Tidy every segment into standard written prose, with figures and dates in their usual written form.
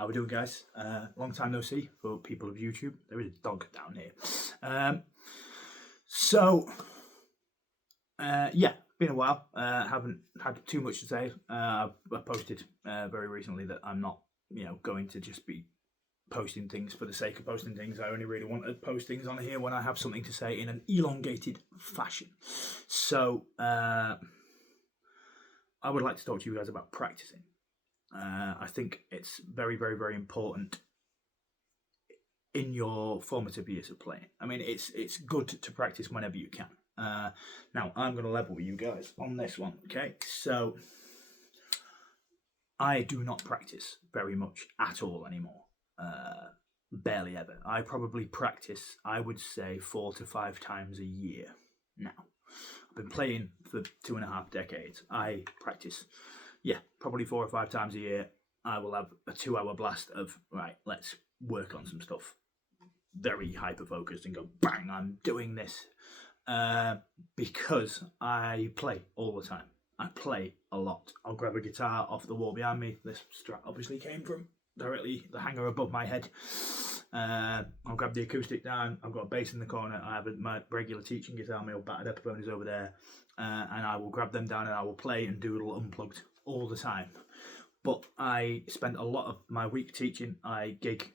How we doing, guys? Long time no see for people of YouTube. There is a dog down here. Yeah, been a while. Haven't had too much to say. I posted very recently that I'm not, going to just be posting things for the sake of posting things. I only really want to post things on here when I have something to say in an elongated fashion. So I would like to talk to you guys about practicing. I think it's very, very, very important in your formative years of playing. I mean, it's good to practice whenever you can. Now, I'm going to level with you guys on this one, okay? So, I do not practice very much at all anymore. Barely ever. I probably practice, I would say, 4 to 5 times a year now. I've been playing for 2.5 decades. I practice, probably 4 or 5 times a year. I will have a 2-hour blast of, right, let's work on some stuff. Very hyper-focused and go, bang, I'm doing this. Because I play all the time. I play a lot. I'll grab a guitar off the wall behind me. This strap obviously came from directly the hanger above my head. I'll grab the acoustic down. I've got a bass in the corner. I have my regular teaching guitar. My old battered Epiphone is over there. And I will grab them down and I will play and doodle unplugged all the time. But I spend a lot of my week teaching. I gig,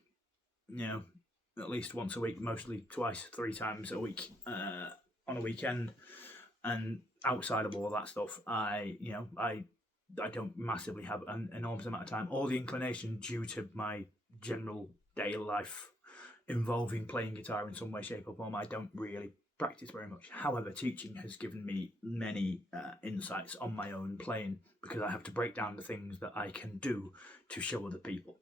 at least once a week, mostly twice, 3 times a week on a weekend. And outside of all of that stuff, I don't massively have an enormous amount of time or the inclination due to my general daily life involving playing guitar in some way, shape or form. I don't really practice very much. However, teaching has given me many insights on my own playing because I have to break down the things that I can do to show other people.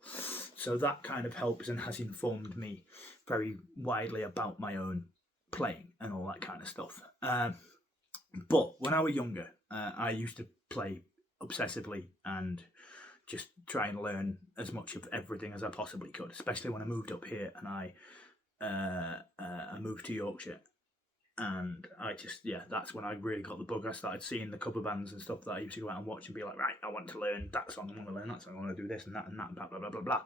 So that kind of helps and has informed me very widely about my own playing and all that kind of stuff. But when I was younger, I used to play obsessively and just try and learn as much of everything as I possibly could, especially when I moved up here and I moved to Yorkshire. And I just, that's when I really got the bug. I started seeing the cover bands and stuff that I used to go out and watch and be like, right, I want to learn that song, I want to learn that song, I want to do this and that, blah, blah, blah, blah, blah.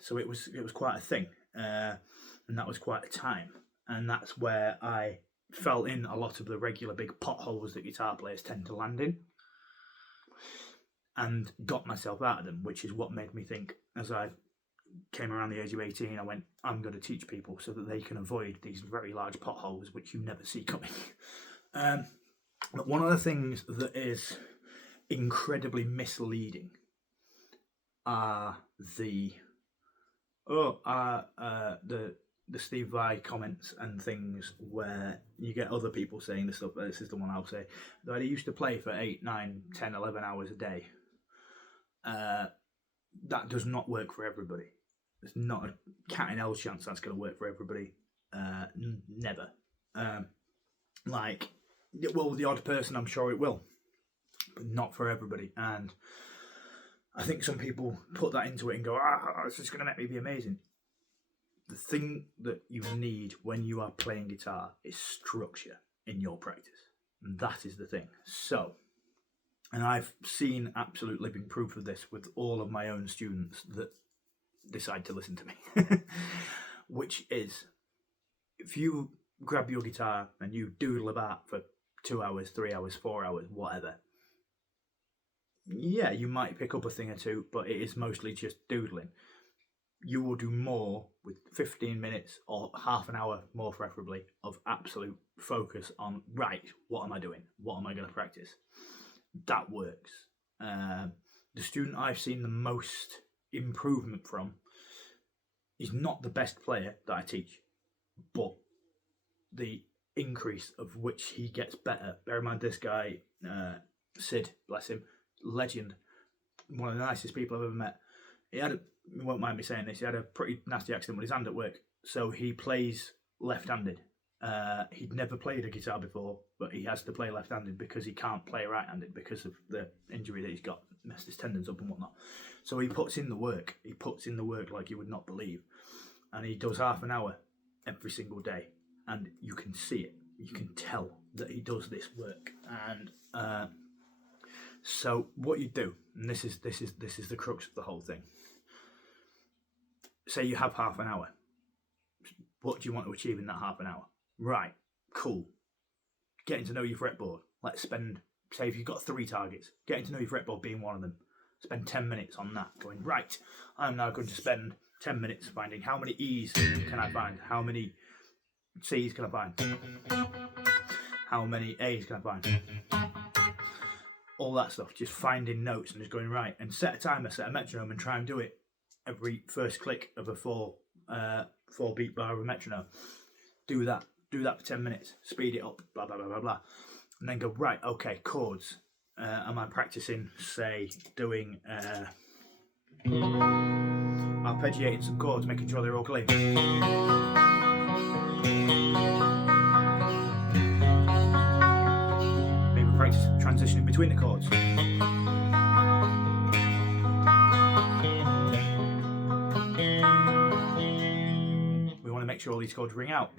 So it was quite a thing. And that was quite a time. And that's where I fell in a lot of the regular big potholes that guitar players tend to land in. And got myself out of them, which is what made me think, as I came around the age of 18, I went, I'm going to teach people so that they can avoid these very large potholes which you never see coming. But one of the things that is incredibly misleading are the Steve Vai comments and things where you get other people saying the stuff. This is the one I'll say, that I used to play for 8, 9, 10, 11 hours a day. That does not work for everybody. There's not a cat in hell's chance that's going to work for everybody. Never. The odd person, I'm sure it will, but not for everybody. And I think some people put that into it and go, it's just going to make me be amazing. The thing that you need when you are playing guitar is structure in your practice. And that is the thing. So, and I've seen absolute living proof of this with all of my own students that decide to listen to me. Which is, if you grab your guitar and you doodle about for 2 hours, 3 hours, 4 hours, whatever, yeah, you might pick up a thing or two, but it is mostly just doodling. You will do more with 15 minutes or half an hour, more preferably, of absolute focus on, right, what am I doing? What am I going to practice? That works. The student I've seen the most improvement from is not the best player that I teach, but the increase of which he gets better. Bear in mind, this guy, Sid, bless him, legend, one of the nicest people I've ever met. He had you won't mind me saying this, he had a pretty nasty accident with his hand at work, so he plays left-handed. He'd never played a guitar before, but he has to play left-handed because he can't play right-handed because of the injury that he's got, messed his tendons up and whatnot. So he puts in the work. He puts in the work like you would not believe, and he does half an hour every single day, and you can see it. You can tell that he does this work, and so what you do, and this is the crux of the whole thing. Say you have half an hour. What do you want to achieve in that half an hour? Right, cool. Getting to know your fretboard. Let's spend, say if you've got 3 targets, getting to know your fretboard being one of them. Spend 10 minutes on that, going, right, I'm now going to spend 10 minutes finding how many E's can I find? How many C's can I find? How many A's can I find? All that stuff, just finding notes and just going, right, and set a timer, set a metronome and try and do it every first click of a 4 beat bar of a metronome. Do that for 10 minutes, speed it up, blah blah blah blah blah, and then go, right, okay, chords. Am I practicing, say, doing arpeggiating some chords, making sure they're all clean? Maybe practice transitioning between the chords. Make sure all these chords ring out.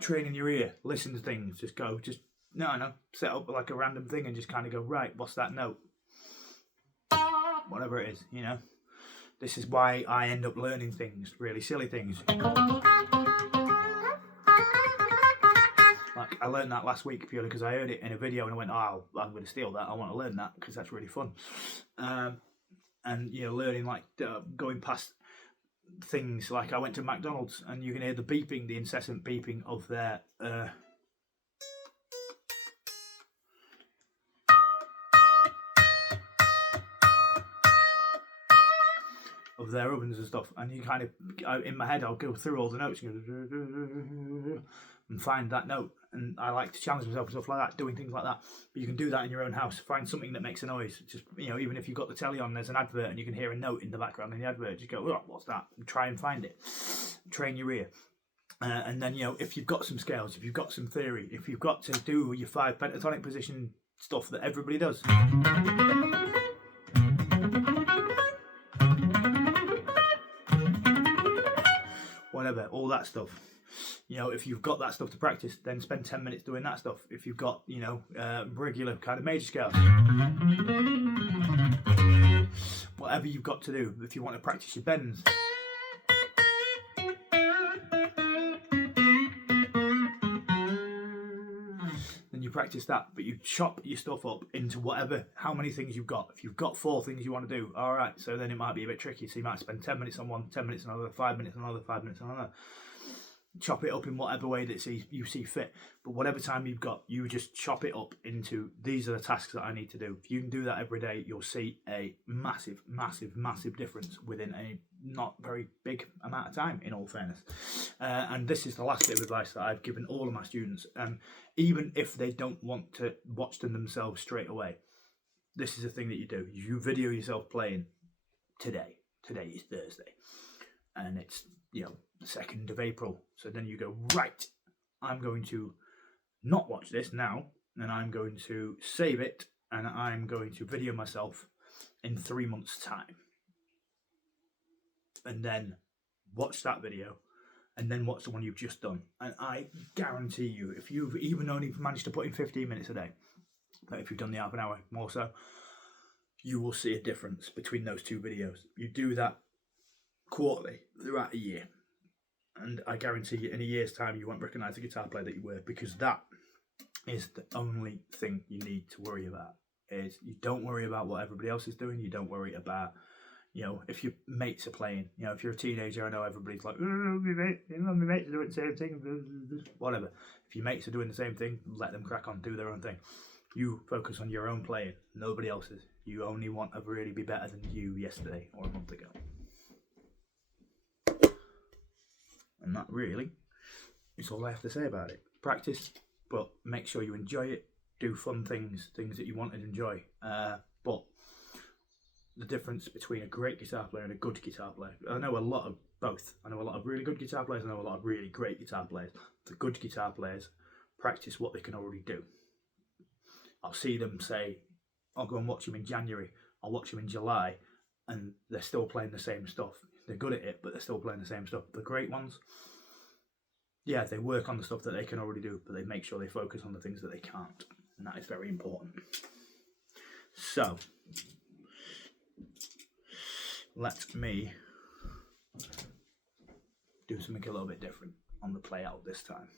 Training your ear, listen to things, just set up like a random thing and just kind of go, right, what's that note? Whatever it is, you know. This is why I end up learning things, really silly things. Like, I learned that last week purely because I heard it in a video and I went, oh, I'm going to steal that. I want to learn that because that's really fun. And, you know, learning, like, going past things. Like, I went to McDonald's and you can hear the beeping, the incessant beeping of their... of their ovens and stuff, and you kind of, in my head, I'll go through all the notes and find that note, and I like to challenge myself and stuff like that, doing things like that. But you can do that in your own house. Find something that makes a noise. Just, you know, even if you've got the telly on, there's an advert and you can hear a note in the background in the advert, just go, oh, what's that? And try and find it. Train your ear. And then, you know, if you've got some scales, if you've got some theory, if you've got to do your 5 pentatonic position stuff that everybody does, whatever, all that stuff. You know, if you've got that stuff to practice, then spend 10 minutes doing that stuff. If you've got, you know, regular kind of major scales, whatever you've got to do. If you want to practice your bends, then you practice that. But you chop your stuff up into how many things you've got. If you've got 4 things you want to do, all right, so then it might be a bit tricky. So you might spend 10 minutes on one, 10 minutes on another, 5 minutes on another, 5 minutes on another. Chop it up in whatever way that you see fit. But whatever time you've got, you just chop it up into, these are the tasks that I need to do. If you can do that every day, you'll see a massive, massive, massive difference within a not very big amount of time, in all fairness. And this is the last bit of advice that I've given all of my students. Even if they don't want to watch them themselves straight away, this is the thing that you do. You video yourself playing today. Today is Thursday. And it's, you know, the 2nd of April. So then you go, right, I'm going to not watch this now, and I'm going to save it, and I'm going to video myself in 3 months' time. And then watch that video, and then watch the one you've just done. And I guarantee you, if you've even only managed to put in 15 minutes a day, but if you've done the half an hour more so, you will see a difference between those 2 videos. You do that quarterly throughout a year, And I guarantee you, in a year's time, you won't recognise the guitar player that you were, because that is the only thing you need to worry about. Is you don't worry about what everybody else is doing. You don't worry about, if your mates are playing. If you're a teenager, I know everybody's like, my mates are doing the same thing. Whatever. If your mates are doing the same thing, let them crack on, do their own thing. You focus on your own playing, nobody else's. You only want to really be better than you yesterday or a month ago. And that really is all I have to say about it. Practice, but make sure you enjoy it. Do fun things that you want to enjoy. But the difference between a great guitar player and a good guitar player, I know a lot of both. I know a lot of really good guitar players, I know a lot of really great guitar players. The good guitar players practice what they can already do. I'll see them say, I'll go and watch them in January, I'll watch them in July, and they're still playing the same stuff. They're good at it, but they're still playing the same stuff. The great ones, yeah, they work on the stuff that they can already do, but they make sure they focus on the things that they can't. And that is very important. So, let me do something a little bit different on the play out this time.